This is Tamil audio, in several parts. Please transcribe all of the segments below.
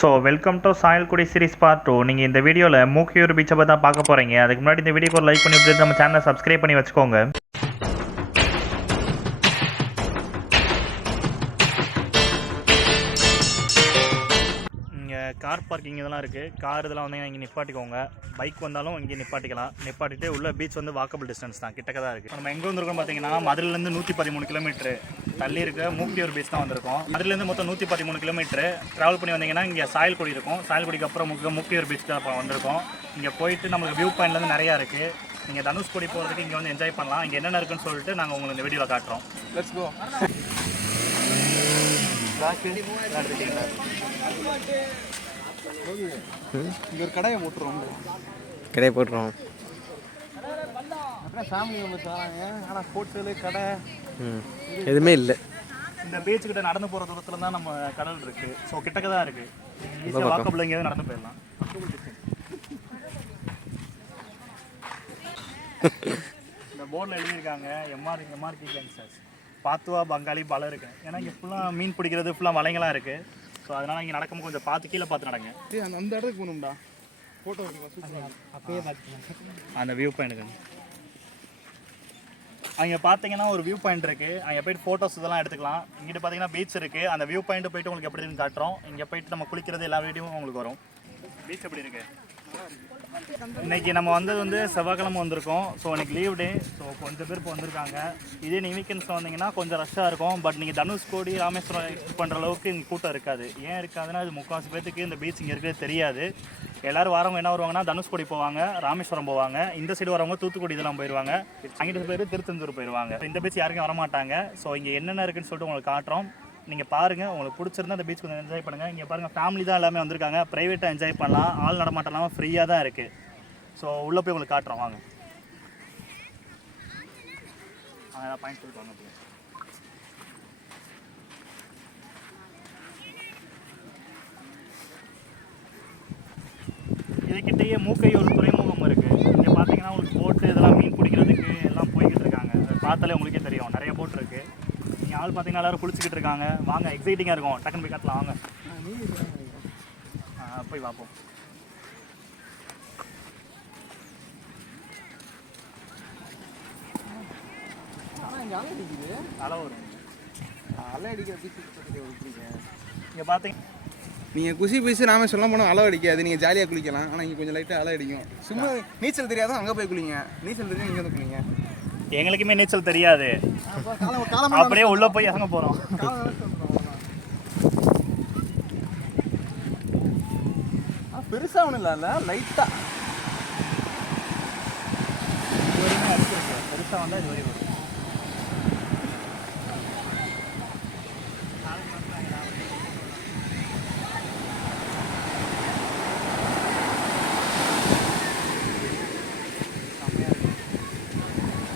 So welcome to Sayalkudi series part two நீங்கள் இந்த வீடியோவில் மூக்கியூர் பீச்சை பற்றி தான் பார்க்க போகிறீங்க அதுக்கு முன்னாடி இந்த வீடியோக்கு ஒரு லைக் பண்ணி விட்டு நம்ம சேனலை சப்ஸ்கிரைப் பண்ணி வச்சுக்கோங்க. கார் பார்க்கிங் இதெல்லாம் இருக்குது கார் இதெல்லாம் வந்து இங்கே நிப்பாட்டிக்கோங்க. பைக் வந்தாலும் இங்கே நிப்பாட்டிக்கலாம். நிப்பாட்டிட்டு உள்ள பீச் வந்து வாக்கபிள் டிஸ்டன்ஸ் தான். கிட்டக்க தான் இருக்குது நம்ம எங்கே வந்திருக்கோம் பார்த்தீங்கன்னா மதுரையிலேருந்து நூற்றி பதிமூணு கிலோமீட்டர் தள்ளி இருக்க மூக்கியூர் பீச் தான் வந்திருக்கோம். மதுரையிலேருந்து மொத்தம் நூற்றி பதிமூணு கிலோமீட்டர் ட்ராவல் பண்ணி வந்தீங்கன்னா இங்கே சாயல்குடி இருக்கும். சாயல்குடிக்கு அப்புறம் முக்கிய மூக்கியூர் பீச் தான் வந்திருக்கோம். இங்கே போயிட்டு நமக்கு வியூ பாயிண்ட்லேருந்து நிறையா இருக்குது நீங்கள் தனுஷ்கோடி போகிறதுக்கு இங்கே வந்து என்ஜாய் பண்ணலாம். இங்கே என்னென்ன இருக்குன்னு சொல்லிட்டு நாங்கள் உங்களுக்கு இந்த வீடியோவில் காட்டுறோம். லெட்ஸ் கோ இங்க ஒரு கடையை போட்டுருவோம் கிடையாது போட்டுருவோம் அப்புறம் ஃபேமிலி மெம்பர்ஸ் வராங்க ஆனால் ஹோட்டலு கடை. எதுவுமே இல்லை. இந்த பீச் கிட்ட நடந்து போகிற தூரத்தில் தான் நம்ம கடல் இருக்குது ஸோ கிட்டக்க தான் இருக்குது ஈஸியாக வாக்கபிள் எங்கேயாவது நடந்து போயிடலாம். இந்த போர்டில் எழுதியிருக்காங்க எம்ஆர் எம்ஆர்கி கேன்சர்ஸ் பாத்துவா பங்காளி பல இருக்கு. ஏன்னா இங்கே ஃபுல்லாக மீன் பிடிக்கிறது ஃபுல்லாக வலைங்களாம் இருக்குது ஸோ அதனால் இங்கே நடக்கும்போது கொஞ்சம் பார்த்து கீழே பார்த்து நடங்க. அந்த அந்த இடத்துக்கு போகணும்டா. ஃபோட்டோ அப்பயே பார்த்துக்கலாம். அந்த வியூ பாயிண்ட்டுக்கு அங்கே பார்த்தீங்கன்னா ஒரு வியூ பாயிண்ட் இருக்குது அங்கே போயிட்டு ஃபோட்டோஸ் இதெல்லாம் எடுத்துக்கலாம். இங்கிட்டு பார்த்தீங்கன்னா பீச் இருக்குது அந்த வியூ பாயிண்ட் போயிட்டு உங்களுக்கு எப்படி இருக்குன்னு காட்டுறோம். இங்கே போயிட்டு நம்ம குளிக்கிறது எல்லா வீடியோவும் உங்களுக்கு வரும். பீச் எப்படி இருக்கு? இன்னைக்கு நம்ம வந்தது வந்து செவ்வாய்க்கிழமை வந்திருக்கோம். ஸோ இன்னைக்கு லீவ் டே ஸோ கொஞ்சம் பேர் இப்போ வந்திருக்காங்க. இதே நீ வீக்கெண்ட்ஸ் வந்தீங்கன்னா கொஞ்சம் ரஷ்ஷாக இருக்கும். பட் நீங்கள் தனுஷ்கோடி ராமேஸ்வரம் எக்ஸ்பெக்ட் பண்ணுற அளவுக்கு இங்கே கூட்டம் இருக்காது. ஏன் இருக்காதுன்னா அது முக்கால்வாசி பேத்துக்கு இந்த பீச் இங்கே இருக்கிறது தெரியாது. எல்லாரும் வரவங்க என்ன வருவாங்கன்னா தனுஷ்கோடி போவாங்க ராமேஸ்வரம் போவாங்க. இந்த சைடு வரவங்க தூத்துக்குடி இதெல்லாம் போயிடுவாங்க அங்கிட்டு பேர் திருத்தஞ்சூர் போயிடுவாங்க இந்த பீச் யாருக்கும் வரமாட்டாங்க. ஸோ இங்கே என்னென்ன இருக்குன்னு சொல்லிட்டு உங்களுக்கு காட்டுறோம். நீங்கள் பாருங்கள் உங்களுக்கு பிடிச்சிருந்தா அந்த பீச் கொஞ்சம் என்ஜாய் பண்ணுங்கள் இங்கே பாருங்கள் ஃபேமிலி தான் எல்லாமே வந்திருக்காங்க. ப்ரைவேட்டாக என்ஜாய் பண்ணலாம். ஆள் நடமாட்டம் இல்லாமல் ஃப்ரீயாக தான் இருக்குது ஸோ உள்ளே போய் உங்களுக்கு காட்டுறோம். வாங்க. அதான் பாயிண்ட் சொல்லிட்டு வாங்க இதுக்கிட்டேயே மூக்கையூர் துறைமுகம் இருக்குது இங்கே பார்த்தீங்கன்னா உங்களுக்கு போட்டு இதெல்லாம் மீன் பிடிக்கிறதுக்கு எல்லாம் போய்கிட்டு இருக்காங்க. அதை பார்த்தாலே உங்களுக்கே தெரியும். நிறைய போட் இருக்குது நீங்கள் ஆள் பார்த்தீங்கன்னா எல்லாரும் குளிச்சுக்கிட்டு இருக்காங்க. வாங்க எக்ஸைட்டிங்காக இருக்கும். டக்குன்னு போய் காட்டலாம் வாங்க. போய் பார்ப்போம் இங்கே பார்த்தீங்க நீங்கள் குசி பீச்சு நாம சொல்ல போனால் அலை அடிக்காது. நீங்கள் ஜாலியாக குளிக்கலாம். ஆனால் இங்கே கொஞ்சம் லைட்டாக அலை அடிக்கும். சும்மா நீச்சல் தெரியாதான் அங்கே போய் குளிங்க. நீச்சல் தெரியும் இங்கே வந்து குளிங்க. எங்களுக்குமே நீச்சல் தெரியாது. அப்படியே உள்ளே போய் இறங்க போகிறோம் பெருசாக ஒன்றும் இல்லை லைட்டா பெருசா பெருசாக வந்தால் இது வரைக்கும் வரும்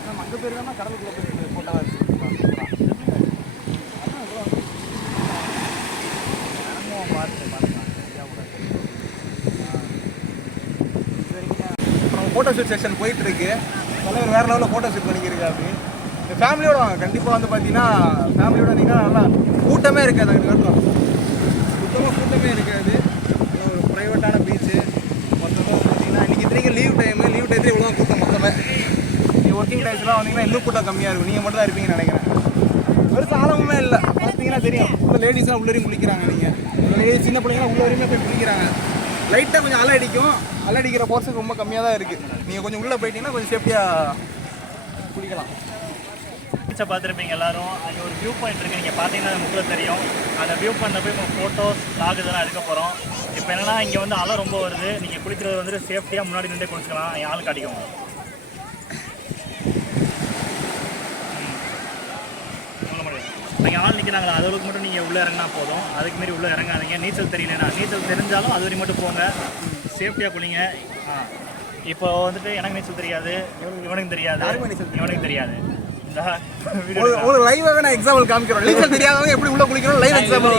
நம்ம அங்கே பேர் தான் கடலுக்குள்ளே போய் போட்டோவாக இருக்கு தினமும் பார்த்து பார்த்துக்கலாம் ஐயா கூட அப்புறம் ஃபோட்டோ ஷூட் செஷன் போயிட்டு இருக்கு தலைவர் வேற லெவலில் ஃபோட்டோ ஷூட் பண்ணிக்கிறாரு இந்த ஃபேமிலியோட வாங்க. கண்டிப்பாக வந்து பார்த்தீங்கன்னா ஃபேமிலியோட வந்தீங்கன்னா நல்லா கூட்டமே இருக்காது அங்கே காட்டுறோம் சுத்தமாக கூட்டமே இருக்காது. ஒரு ப்ரைவேட்டான பீச்சு மொத்தமாக பார்த்தீங்கன்னா இன்றைக்கி இத்தனைக்கும் லீவ் டைமு லீவ் டயத்துல இவ்வளோ கூட்டம் மொத்தமாக நீங்கள் ஒர்க்கிங் டைம்ஸ்லாம் வந்தீங்கன்னா இன்னும் கூட்டம் கம்மியாக இருக்கும். நீங்கள் மட்டும் தான் இருப்பீங்கன்னு நினைக்கிறேன். பெருசாக ஆழமுமே இல்லை. பார்த்தீங்கன்னா தெரியும். உள்ள லேடிஸ்லாம் உள்ளே வரையும் குளிக்கிறாங்க நீங்கள் லேடிஸ் சின்ன பிள்ளைங்களாம் உள்ளே வரையுமே போய் குளிக்கிறாங்க. லைட்டாக கொஞ்சம் அலை அடிக்கும். அலை அடிக்கிற போர்ஷன் ரொம்ப கம்மியாக தான் இருக்குது நீங்கள் கொஞ்சம் உள்ளே போயிட்டீங்கன்னா கொஞ்சம் சேஃப்டியாக குளிக்கலாம். பீச்சை பார்த்துருப்பீங்க எல்லாரும். அங்கே ஒரு வியூ பாயிண்ட் இருக்குது நீங்கள் பார்த்தீங்கன்னா முக்கில் தெரியும். அந்த வியூ பாயிண்ட்டில் போய் உங்கள் ஃபோட்டோஸ் லாக் இதெல்லாம் எடுக்க போகிறோம் இப்போ என்னென்னா இங்கே வந்து அலை ரொம்ப வருது. நீங்கள் குளிக்கிறது வந்து சேஃப்டியாக முன்னாடி நின்று குளிச்சுக்கலாம். என் அடிக்கும் காட்டிக்கோங்க சொல்ல அங்கே ஆள் நிற்கிறாங்களா அது அளவுக்கு மட்டும் நீங்கள் உள்ளே இறங்கினா போதும். அதுக்கு மாரி உள்ளே இறங்காதீங்க. நீச்சல் தெரியலனா நீச்சல் தெரிஞ்சாலும் அது வரையும் மட்டும் போங்க. சேஃப்டியாக குளிங்க. ஆ. இப்போ வந்துட்டு எனக்கு நீச்சல் தெரியாது. இவனுக்கு தெரியாது. இவனுக்கு தெரியாது. ஒரு லைவாகவே நான் எக்ஸாம்பிள் காமிக்கிறோம் நீச்சல் தெரியாதவங்க எப்படி உள்ளே குளிக்கணும்? லைவ் எக்ஸாம்பிள்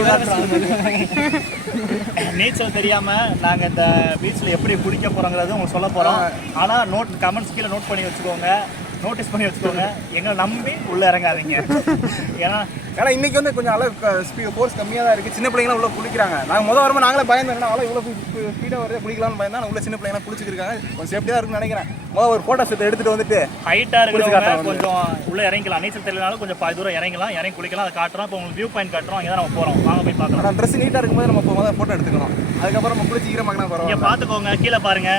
நீச்சல் தெரியாம நாங்க இந்த பீச்ல எப்படி குளிக்க போறோங்கிறது உங்களுக்கு சொல்ல போறோம். ஆனா நோட் கமெண்ட்ஸ் கீழே நோட் பண்ணி வச்சுக்கோங்க. நோட்டீஸ் பண்ணி வச்சுக்கோங்க. எங்களை நம்பி உள்ள இறங்காதீங்க. ஏன்னா ஏன்னா இன்னைக்கு வந்து கொஞ்சம் அளவு ஸ்பீட் ஃபோர்ஸ் கம்மியாக தான் இருக்குது சின்ன பிள்ளைங்களாம் உள்ள குளிக்கிறாங்க. நாங்கள் முதல் வரும்போது நாங்களே பயந்தோம் அவ்வளோ இவ்வளோ ஸ்பீடாக வருது குளிக்கலாம்னு பயந்தா உள்ள சின்ன பிள்ளைங்களாம் குளிச்சிருக்காங்க கொஞ்சம் சேஃப்டியாக இருக்குன்னு நினைக்கிறேன். முதல் ஒரு ஃபோட்டோ செட் எடுத்துகிட்டு வந்துட்டு ஹைட்டா இருக்கிறவங்க கொஞ்சம் உள்ள இறங்கிக்கலாம். நீச்சல் தெரியலனாலும் கொஞ்சம் பாதி தூரம் இறங்கலாம் இறங்கி குளிக்கலாம். அதை காட்டுறோம். இப்போ உங்களுக்கு வியூ பாயிண்ட் காட்டுறோம். அங்கே தான் நம்ம போறோம். வாங்க போய் பார்க்கலாம். ஆனால் ட்ரெஸ் நீட்டாக இருக்கும்போது நம்ம முதல்ல ஃபோட்டோ எடுத்துக்கணும். அதுக்கப்புறம் நம்ம குளிச்சு ஈரமாக்கினா இங்க பரவாயில்ல. பாத்துக்கோங்க. கீழே பாருங்க.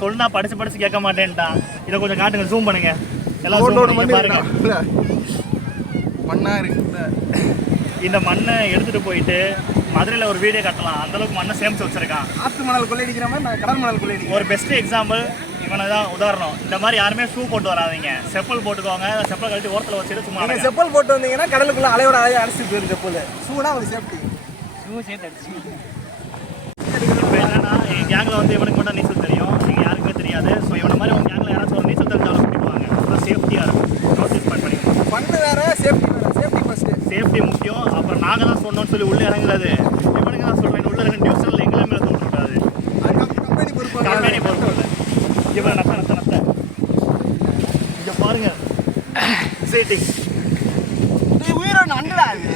சொன்னா படிச்சு படிச்சு கேட்க மாட்டேன்ட்டான். இதை கொஞ்சம் காட்டுங்க. ஜூம் பண்ணுங்க. எல்லாம் பாருங்க. மண்ணா இருக்கு இந்த மண்ணை எடுத்துட்டு போயிட்டு மதுரையில ஒரு வீடியோ கட்டலாம். அந்த அளவுக்கு மண்ணை சேமிச்சு வச்சிருக்கான். ஆத்து மணல் கொள்ளையடிக்கிற மாதிரி நான் கடல் மணல் கொள்ளையடிக்கிறேன். ஒரு பெஸ்ட் எக்ஸாம்பிள் இவனை தான் உதாரணம். இந்த மாதிரி யாருமே ஷூ போட்டு வராதீங்க. செப்பல் போட்டுக்கோங்க செப்பல் கழட்டி ஓரத்தில் வச்சுட்டு சும்மா. செப்பல் போட்டு வந்தீங்கன்னா கடலுக்குள்ள அலையோட அலைய அடிச்சு போயிரு செப்பல். ஷூனா உங்களுக்கு சேஃப்டி இப்போ என்னன்னா என் கேங்கில் வந்து இவனுக்கு மட்டும் நீச்சல் தெரியும். நீங்கள் யாருக்குமே தெரியாது. ஸோ இவனை மாதிரி உங்க கேங்கில் யாராச்சும் ஒரு நீச்சல் தெரிஞ்சாலும் பண்ணிடுவாங்க அப்புறம் சேஃப்டியாக இருக்கும் நோட்டீஸ் பண்ணி பண்ணிக்கோங்க பண்ணு வேற சேஃப்டி வேற சேஃப்டி ஃபர்ஸ்ட் சேஃப்டி முக்கியம் அப்புறம் நாங்கள் தான் சொன்னோம்னு சொல்லி உள்ளே இறங்குறது இவனுங்க தான் சொல்கிறேன் உள்ளே இறங்க நியூஸ்ல எங்களை மேலே அதுக்கு கம்பெனி பொறுப்பு கம்பெனி பொறுப்பு இல்லை இவன் நத்த நத்த நத்த. இங்கே பாருங்க. சீட்டிங் உயிரோட நண்டுடா இது.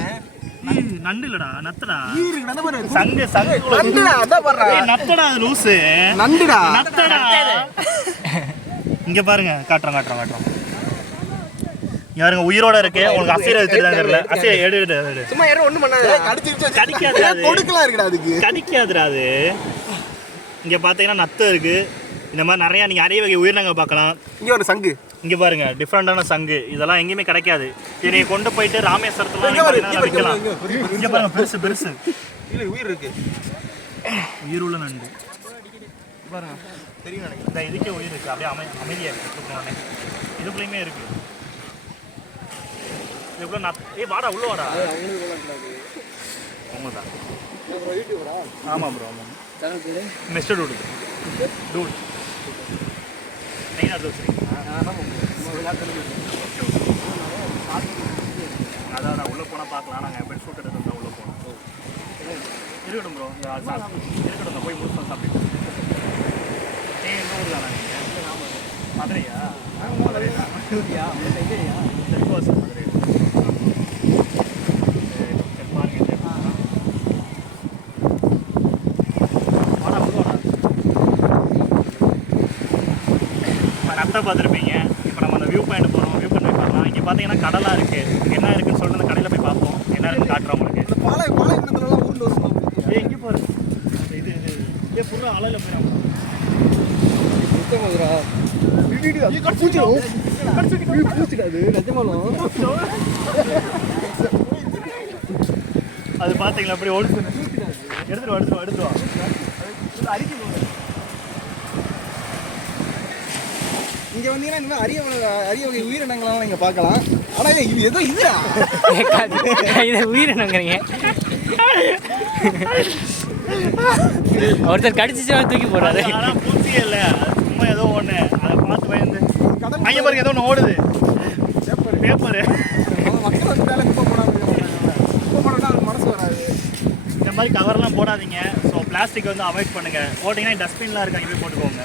நண்டு இல்லடா நத்தடா. இருக்கு. சங்கு சங்கு. நண்டுடா அதான் நத்தடா அது லூசு. நண்டுடா. நத்தடா. இங்க பாருங்க காட்டுறோம் காட்டுறோம் காட்டுறோம். யாருங்க? உயிரோட இருக்கு. உங்களுக்கு அசைறது தெரியுதா தெரியல. அசைய எடு எடு எடு. சும்மா யாரும் ஒண்ணும் பண்ணாத. கடிச்சிருச்சு கடிக்காது அது. கொடுக்கலாம் இருக்குடா அதுக்கு? கடிக்காதுடா அது. இங்க பாத்தீங்கன்னா நத்தை இருக்கு. இந்த மாதிரி நிறைய நீங்க அரிய வகை உயிரினங்கள் பார்க்கலாம். இங்க ஒரு சங்கு. இங்க பாருங்க டிஃப்ரெண்டான சங்கு. இதெல்லாம் எங்கேயுமே கிடைக்காது. இதை கொண்டு போயிட்டு ராமேஸ்வரத்துல இங்க பாரு. இங்க பாருங்க பெருசு பெருசு. இல்ல உயிர் இருக்கு. உயிர் உள்ள நண்டு பாருங்க. தெரியும் நினைக்கிறேன் இந்த இதுக்கே உயிர் இருக்கு. அப்படியே அமை அமைதியாக இருக்கு. இதுக்குள்ளேயுமே இருக்கு. இதுக்குள்ள நத் ஏய் வாடா உள்ள வாடா. உண்மைதான். ஆமாம் ப்ரோ? ஆமாம் மிஸ்டர் டூட் டூட் நீங்கள் அது அதான் நான் உள்ளே போனால் பார்க்கலாம். நாங்கள் பெட் ஷூட் எடுத்து உள்ளே போனோம் இருக்கட்டும் ப்ரோ இருக்கட்டும் நான் போய் முடிச்சு சாப்பிட்டு நீ எந்த ஊர் தானே நீங்கள் மதுரையா? மதுரையா? தெற்காசி மதுரை. சரி, சரி, பாருங்க சரி. வாடா, உள்ள வாடா. நத்தை பார்த்துருப்பீங்க? இப்போ நம்ம அந்த வியூ பாயிண்ட் போகிறோம் வியூ பாயிண்ட் போய் பார்க்கலாம். இங்கே பார்த்தீங்கன்னா கடலாக இருக்குது என்ன இருக்குன்னு சொல்லிட்டு அந்த கடையில் போய் பார்ப்போம். என்ன இருக்குன்னு காட்டுறோம் உங்களுக்கு. இந்த பாலை பாலை எண்ணத்துலலாம் ஊர்ல வரும்? ஏய் இங்கே பாரு. இது இது. ஏ புறா அலையில் போய் அது பார்த்தீங்களா அப்படி ஓடுது. எடுத்துட்டு வா எடுத்துட்டு வா எடுத்துட்டு இங்க வந்தீங்கன்னா இந்த மாதிரி அரிய அரிய வகை உயிரினங்கள்லாம் நீங்க பார்க்கலாம். ஆனா இது இது ஏதோ இதுடா. இதை உயிரினங்கிறீங்க. ஒருத்தர் கடிச்சிச்சு தூக்கி போடுறாரு. ஆனால் பூச்சியே இல்லை. சும்மா ஏதோ ஒன்று அதை பார்த்து பயந்து. அங்கே பாருங்க ஏதோ ஒன்று ஓடுது. பேப்பர். பேப்பரு. மக்கள் வந்து மேலே குப்பை மாட்டாங்க குப்பை அது மனசு வராது. இந்த மாதிரி கவர்லாம் போடாதீங்க. ஸோ பிளாஸ்டிக் வந்து அவாய்ட் பண்ணுங்க. போட்டிங்கன்னா டஸ்ட்பின்லாம் இருக்கு அங்கே போய் போட்டுக்கோங்க.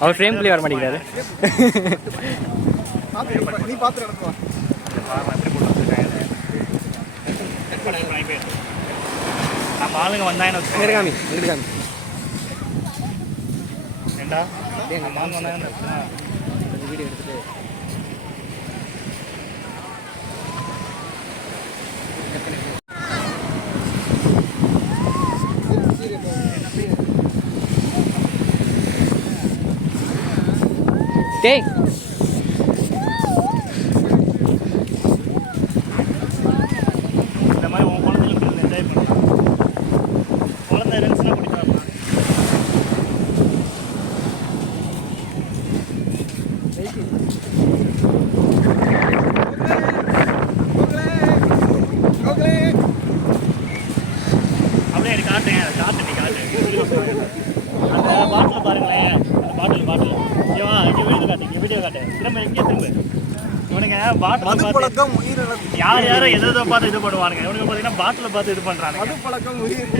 அவர் ஃப்ரேம்குள்ளே வர மாட்டேங்கிறாரு பார்த்து நீ பார்த்து நடத்துவா. நம்ம ஆளுங்க வந்தாங்கன்னு வச்சுக்கோங்க காமி காமி ஏண்டா நம்ம ஆளுங்க. வீடியோ எடுத்துட்டு டேய் இந்த மாதிரி உன் குழந்தைங்களுக்கு என்ஜாய் பண்ணலாம் குழந்தை இருந்துச்சுன்னா பிடிக்காது அப்படியே எனக்கு காட்டுங்க அதை காட்டு நீ காட்டு அந்த பாட்டில் பாருங்களேன் அந்த பாட்டில் பாட்டில் ஓகேவா இங்கே வீடியோ காட்டு இங்கே வீடியோ காட்டு திரும்ப இங்கே திரும்ப இவனுங்க பாட்டில் மது பழக்கம் உயிரினம் யார் யாரும் எதை எதை பார்த்து இது பண்ணுவானுங்க. இவனுக்கு பார்த்தீங்கன்னா பாட்டில் பார்த்து இது பண்ணுறாங்க மது பழக்கம் உயிர்.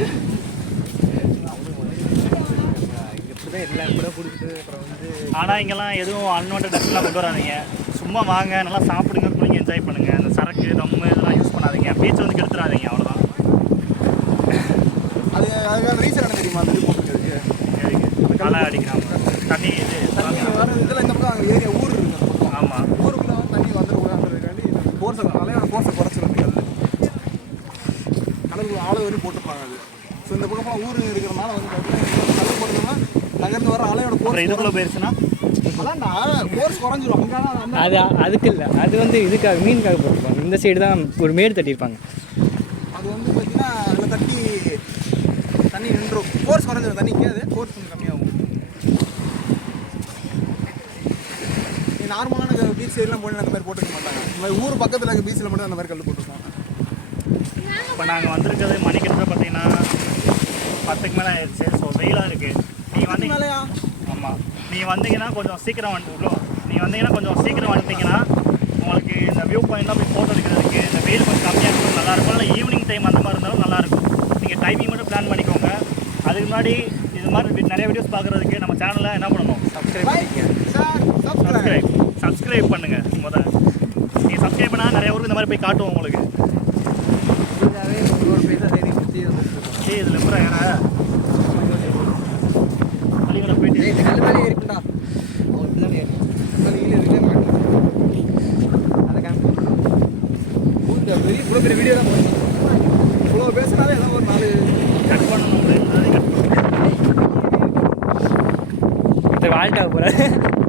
ஆனால் இங்கெல்லாம் எதுவும் அன்வான்ட் டஸ்ட்லாம் கொண்டு வராதீங்க. சும்மா வாங்க நல்லா சாப்பிடுங்க குளிங்க என்ஜாய் பண்ணுங்க. அந்த சரக்கு தம்மு இதெல்லாம் யூஸ் பண்ணாதீங்க. பீச் வந்து கெடுத்துறாதீங்க அவ்வளோதான் அது அதுக்கான ரீசன் என்ன தெரியுமா? அந்த இது போட்டுக்கிறதுக்கு. மழை அடிக்கிறாங்க. தண்ணி இது இதில் இந்த பக்கம் ஏரியா ஊர் இருக்கு அந்த பக்கம் ஆமாம் ஊருக்குள்ள வந்து தண்ணி வந்துடக்கூடாதுன்றதுக்காண்டி ஃபோர்ஸை அலையோட ஃபோர்ஸை குறைச்சிருக்கு கல் கடலுக்குள்ள ஆளை வரையும் போட்டுருப்பாங்க அது ஸோ இந்த பக்கம் ஊர் இருக்கிறனால வந்து பார்த்தீங்கன்னா கல் போட்டோம்னா நகர்ந்து வர அலையோட ஃபோர்ஸ் இதுக்குள்ளே போயிருச்சுன்னா? அது அதுக்கு இல்லை. அது வந்து இதுக்காக மீனுக்காக போட்டிருப்பாங்க. இந்த சைடு தான் ஒரு மேடு தட்டியிருப்பாங்க. அது வந்து பார்த்தீங்கன்னா அதில் தட்டி தண்ணி நின்றும் ஃபோர்ஸ் குறைஞ்சிரும். தண்ணிக்கு அது ஃபோர்ஸ் கொஞ்சம் கம்மியாகும் நீ நார்மலான பீச் சைட்லாம் போய் அந்த மாதிரி போட்டுக்க மாட்டாங்க. இந்த மாதிரி ஊர் பக்கத்தில் இருக்க பீச்சில் மட்டும் அந்த மாதிரி கல் போட்டுருப்பாங்க. இப்போ நாங்கள் வந்திருக்கிறது மணிக்கிட்ட பார்த்தீங்கன்னா பத்துக்கு மேலே ஆயிடுச்சு. ஸோ வெயிலாக இருக்குது நீங்கள் வந்தீங்க ஆமாம் நீங்கள் வந்தீங்கன்னா கொஞ்சம் சீக்கிரம் வந்துட்டு நீங்கள் வந்தீங்கன்னா கொஞ்சம் சீக்கிரம் வந்துட்டீங்கன்னா உங்களுக்கு இந்த வியூ பாயிண்ட்லாம் போய் ஃபோட்டோ எடுக்கிறதுக்கு இந்த வெயில் கொஞ்சம் கம்மியாக இருக்கும். நல்லாயிருக்கும் இல்லை ஈவினிங் டைம் அந்த மாதிரி இருந்தாலும் நல்லாயிருக்கும் நீங்கள் டைமிங் மட்டும் பிளான் பண்ணிக்கோங்க. அதுக்கு முன்னாடி இது மாதிரி நிறைய வீடியோஸ் பார்க்குறதுக்கு நம்ம சேனலில் என்ன பண்ணணும்? சப்ஸ்கிரைப் சப்ஸ்கிரைப் சப்ஸ்கிரைப் பண்ணுங்கள் முதல்ல நீங்கள் சப்ஸ்கிரைப் பண்ணால் நிறைய ஊருக்கு இந்த மாதிரி போய் காட்டுவோம் உங்களுக்கு. இதில் எப்படி ஏன்னா வழிகளை போயிட்டு. பெரிய இவ்வளோ பெரிய வீடியோ தான் இவ்வளோ பேசினாலே எல்லாம் ஒரு நாலு கட் பண்ணணும். இந்த வாழ்ட்டாக போகிறாரு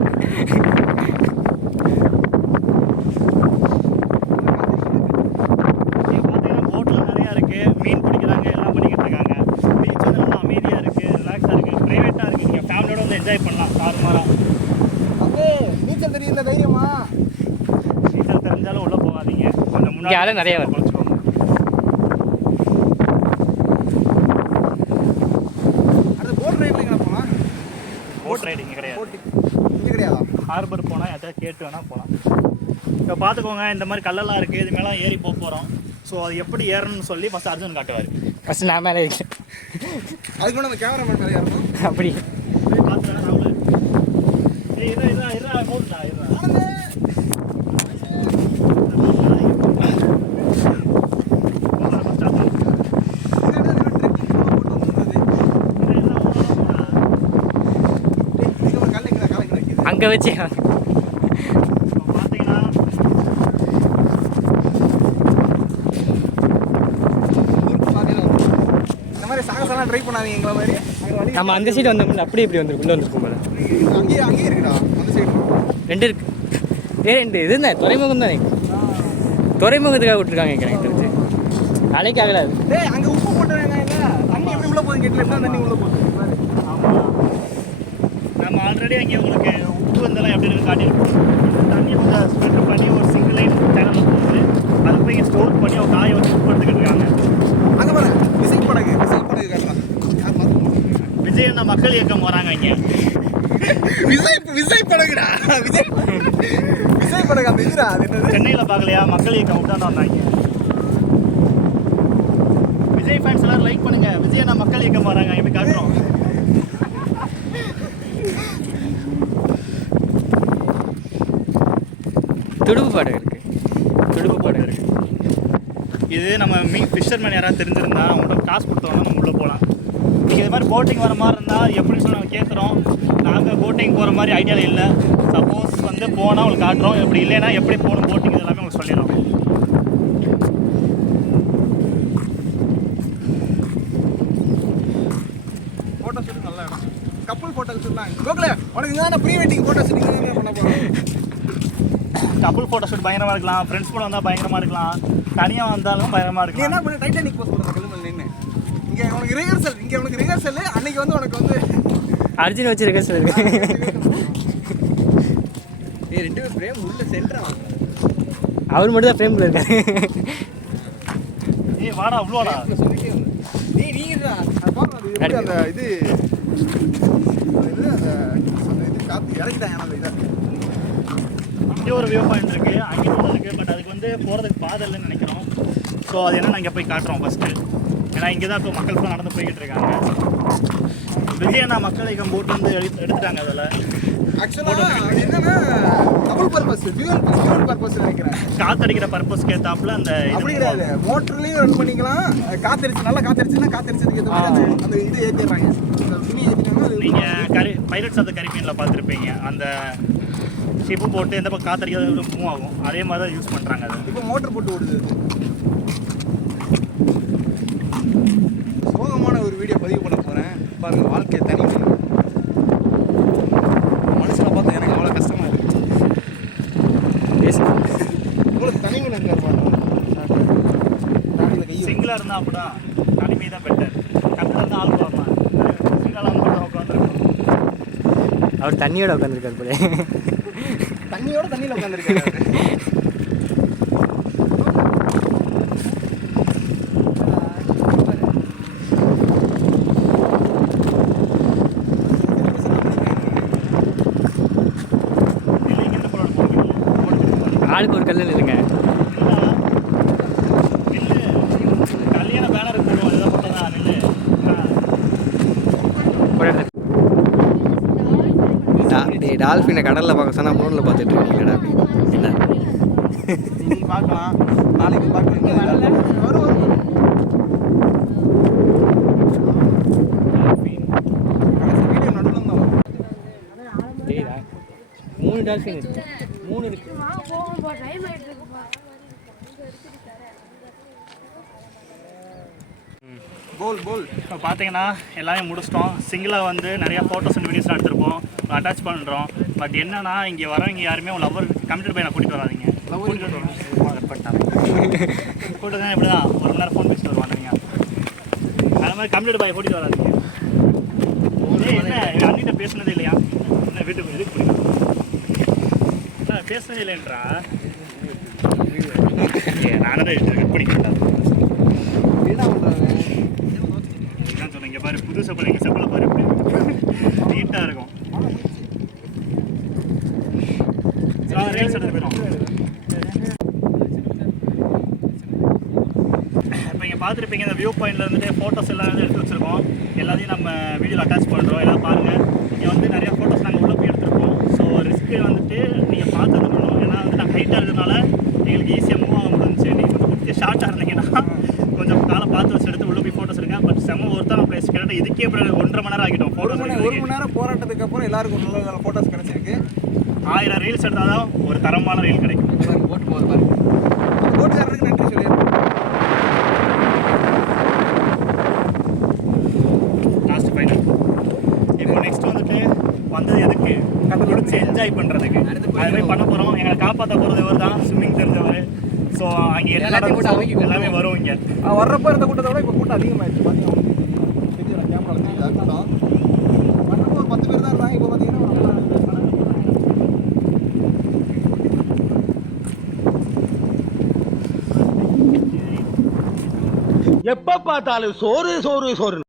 என்ஜாய் பண்ணலாம் தாறுமாறாக அப்போ நீச்சல் தெரியல தைரியமா நீச்சல் தெரிஞ்சாலும் உள்ளே போகாதீங்க கொஞ்சம் ஆளு நிறைய வரும். குளிச்சுக்கோங்க அடுத்து போட் ரைடில் எங்கே போகலாம் போட் ரைடிங் கிடையாது போட்டு இங்கே கிடையாதா போனால் யார்கிட்ட கேட்டு வேணால் போகலாம் இப்போ பார்த்துக்கோங்க இந்த மாதிரி கல்லெல்லாம் இருக்குது இது மேலே ஏறி போக போகிறோம் ஸோ அது எப்படி ஏறணும்னு சொல்லி ஃபஸ்ட் அர்ஜுன் காட்டுவார். ஃபஸ்ட்டு நான் மேலே இருக்கேன் அதுக்கு அந்த கேமராமேன் மேலே ஏறணும். அப்படி. போய் பார்த்து வேணா ராகுல் ஏய் இரா இரா இரா மூடுடா இரா அங்கே வச்சு பார்த்தீங்கன்னா இந்த மாதிரி சாகசம்லாம் ட்ரை பண்ணாதீங்க எங்களை மாதிரி. நம்ம அந்த சைடு வந்தோம்ல அப்படியே இப்படி வந்துருக்கும் உள்ளே வந்துருக்கும் போல. அங்கேயே அங்கேயே இருக்குடா அந்த சைடு ரெண்டு இருக்கு. ஏ ரெண்டு இது தான் துறைமுகம் தானே துறைமுகத்துக்காக விட்டுருக்காங்க எனக்கு தெரிஞ்சு. நாளைக்கு ஆகலாது டேய் அங்க உப்பு போட்டுறாங்க இல்ல? தண்ணி எப்படி உள்ள போகுது கேட்கல எப்படி தண்ணி உள்ள போகுது? நம்ம ஆல்ரெடி அங்கே உங்களுக்கு உப்பு வந்தெல்லாம் எப்படி இருக்குன்னு காட்டியிருக்கோம் தண்ணி கொஞ்சம் ஸ்ப்ரெட் பண்ணி ஒரு சிங்கிள் லைன் சேனலில் போகுது அதை போய் ஸ்டோர் பண்ணி அவங்க காய வச்சு உப்பு எடுத்துக்கிட்டு இருக்காங்க. அங்க பாரு விசை படகு விசை விஜய் அண்ணா மக்கள் இயக்கம் வராங்க இங்கே. விசை விசை படகுடா? விஜய் விசை படகு அந்த இதுடா அது என்னது? சென்னையில் பார்க்கலையா? மக்கள் இயக்கம் விட்டாந்து வந்தாங்க. விஜய் ஃபேன்ஸ் எல்லாரும் லைக் பண்ணுங்க. விஜய் அண்ணா மக்கள் இயக்கம் வராங்க போய் காட்டுறோம் துடுப்பு படகு இருக்கு துடுப்பு படகு இருக்கு இது நம்ம மீன் ஃபிஷர்மேன் யாராவது தெரிஞ்சிருந்தா அவங்கள்ட்ட காசு கொடுத்தோம்னா நம்ம உள்ளே போகலாம். நீங்கள் இது மாதிரி போட்டிங் வர மாதிரி இருந்தால் எப்படி சொல்லி நாங்கள் கேட்குறோம் நாங்கள் போட்டிங் போகிற மாதிரி ஐடியாவில் இல்லை. சப்போஸ் வந்து போனால் உங்களுக்கு காட்டுறோம். இப்படி இல்லைன்னா எப்படி போகணும் போட்டிங் எல்லாமே உங்களுக்கு சொல்லிடுறோம். போட்டோ ஷூட் நல்ல இடம் கப்பல் போட்டோ ஷூட்லாம் கோகுல உனக்கு இங்கே ப்ரீ வெட்டிங் போட்டோ ஷூட் பண்ண போகிறோம் கப்புள் ஃபோட்டோ ஷூட் பயங்கரமாக இருக்கலாம். ஃப்ரெண்ட்ஸ் கூட வந்தால் பயங்கரமாக இருக்கலாம். தனியாக வந்தாலும் பயங்கரமாக நீ என்ன பண்ண? டைட்டானிக் போஸ்ட் பண்ணுற கல்லுமல் நின்று இங்கே உனக்கு ரிஹர்சல் இங்கே உனக்கு ரிஹர்சல் அன்னைக்கு வந்து உனக்கு வந்து அர்ஜுன் வச்சிருக்க சொல்லுங்க ஏய் ரெண்டு பேர் பிரேம் உள்ள சென்டரா அவர் மட்டும் தான் ஃப்ரேமில் இருக்காரு. ஏய் வாடா அவ்வளோடா நீ நீங்கடா அந்த இது? அந்த இது அந்த இது காத்து இறக்கிட்டாங்க அந்த இதை. இங்கே ஒரு வியூ பாயிண்ட் இருக்குது அங்கே ஒன்று இருக்குது பட் அதுக்கு வந்து போகிறதுக்கு பாதை இல்லைன்னு நினைக்கிறோம். ஸோ அது என்ன நாங்கள் போய் காட்டுறோம் ஃபஸ்ட்டு ஏன்னா இங்கே தான் இப்போ மக்கள் நடந்து போய்கிட்டு இருக்காங்க. விஜய் அண்ணா மக்கள் இயக்கம் போட்டு வந்து எடுத்து- எடுத்துட்டாங்க அதில். ஆக்சுவலாக என்னன்னா double purpose dual dual purpose நினைக்கிறேன். காத்தடிக்கிற பர்பஸ்க்கு ஏத்தாப்புல அந்த அப்படி கிடையாது. மோட்டர்லயும் ரன் பண்ணிக்கலாம். காத்தடிச்சு நல்லா காத்தடிச்சுன்னா காத்தடிச்சதுக்கு ஏற்ற மாதிரி அந்த- அந்த இது ஏற்றிடுறாங்க அந்த துணி அது நீங்க கரி பைரட்ஸ் ஆஃப் த கரிபியன்ல பார்த்துருப்பீங்க. அந்த ஷிப்பு போட்டு எந்த பக்கம் காத்தடிக்கிறது மூவ் ஆகும். அதே மாதிரி தான் யூஸ் பண்றாங்க அதை. இப்போ மோட்டர் போட்டு ஓடுது. சோகமான ஒரு வீடியோ பதிவு பண்ண போறேன். பாருங்க வாழ்க்கை தனிமை மனுஷனை பார்த்தா எனக்கு அவ்வளோ கஷ்டமா இருக்கு. பேசு உங்களுக்கு தனிமை இருக்காரு பாருங்க தாடியில கை வைக்க. சிங்கிளா இருந்தா அப்படிதான் தனிமை தான் பெட்டர் கண்டிப்பாக தான் ஆள் பார்ப்பான் சிங்கிளாக உட்காந்துருக்கோம் அவர் தண்ணியோட உட்காந்துருக்காரு போல தண்ணியோட தண்ணியில உட்காந்துருக்காரு ஆளுக்கு ஒரு கல்லு இல்லைங்க கல்யாண பேனர் போடுவோம் அதுதான் போட்டதான் நில்லு ஆ. டா டேய் டால்ஃபினை கடலில் பார்க்க சொன்னால் ஃபோனில் பார்த்துட்டு இருக்கீங்கடா. என்ன? பார்க்கலாம் நாளைக்கு பார்க்கலாம் வரும். வரும் கடைசி வீடியோ நடுவில் தான் வரும் தெரியுதா மூணு டால்ஃபின் இருக்கு மூணு இருக்கு போல் போல் இப்போ பார்த்தீங்கன்னா எல்லாமே முடிச்சிட்டோம். சிங்கிளாக வந்து நிறையா ஃபோட்டோஸ் அண்ட் வீடியோஸ்லாம் எடுத்திருப்போம். அட்டாச் பண்ணுறோம் பட் என்னன்னா இங்கே வரவங்க யாருமே உங்கள் லவர் கம்ப்யூட்டர் பையனை கூட்டிகிட்டு வராதீங்க. கூட்டு தான் இப்படி தான் ஒரு மணி நேரம் ஃபோன் பேசிட்டு வருவாங்க அது மாதிரி கம்ப்யூட்டர் பாயை கூட்டிகிட்டு வராதீங்க. என்ன? எங்கள் அண்ணிட்ட பேசுனதே இல்லையா? என்ன வீட்டுக்கு எதுக்கு பிடிக்கும் பேசுனதே இல்லைன்றா நானே பிடிக்கிறேன் என்ன இங்கே பாரு புது செப்பல் எங்கள் செப்பலை பாரு நீட்டாக இருக்கும். ரீல்ஸ் எடுத்து போயிடும் இப்போ இங்கே பார்த்துருப்பீங்க இந்த வியூ பாயிண்ட்ல இருந்துட்டு ஃபோட்டோஸ் எல்லாம் வந்து எடுத்து வச்சிருக்கோம். எல்லாத்தையும் நம்ம வீடியோவில் அட்டாச் பண்ணுறோம் எல்லாம் பாருங்கள் இங்கே வந்து நிறைய ஃபோட்டோஸ் நாங்கள் உள்ளே போய் எடுத்திருக்கோம். ஸோ ரிஸ்க்கு வந்துட்டு நீங்கள் பார்த்து ஏன்னா வந்து நாங்கள் ஹைட்டாக இருக்கிறதுனால எங்களுக்கு ஈஸியாக மூவ் ஆக முடிஞ்சுச்சு நீங்கள் கொஞ்சம் குட்டி ஷார்ட்டாக இருந்தீங்கன்னா கொஞ்சம் காலை பார்த்து வச்சு எடுத்து உள்ளே போய் ஃபோட்டோஸ் எடுங்க பட் செம்ம ஒருத்தான பிளேஸ் அப்புறம் ஒன்றரை மணி நேரம் ஆகிட்டோம் ஒரு மணி ஒரு மணி நேரம் போராட்டத்துக்கு அப்புறம் எல்லாருக்கும் நல்ல நல்ல ஃபோட்டோஸ் கிடைச்சிருக்கு. ஆயிரம் ரீல்ஸ் எடுத்தால் தான் ஒரு தரமான ரீல் கிடைக்கும். போட்டு போகுது பாருங்க போட்டுக்காரருக்கு நன்றி சொல்லிடுறேன் லாஸ்ட் ஃபைனல் இப்போ நெக்ஸ்ட் வந்துட்டு வந்தது எதுக்கு? குடிச்சு என்ஜாய் பண்ணுறதுக்கு அதுமாதிரி பண்ண போகிறோம் எங்களை காப்பாற்ற போகிறது இவர் தான் ஸ்விம்மிங் தெரிஞ்சவர். ஸோ அங்கே நடந்துச்சோ எல்லாமே வரும் இங்கே. வர்றப்ப இருந்த கூட்டத்தை விட இப்போ கூட்டம் அதிகமாகிடுச்சு பார்த்தீங்கன்னா தெரியுது கேமரா தெரியுது கூட்டம் வர்றப்போ ஒரு பத்து பேர் தான் இருந்தாங்க இப்போ பார்த்தீங்கன்னா ஒரு நாலு பேர் இருக்காங்க. எப்ப பார்த்தாலும் சோறு சோறு சோறு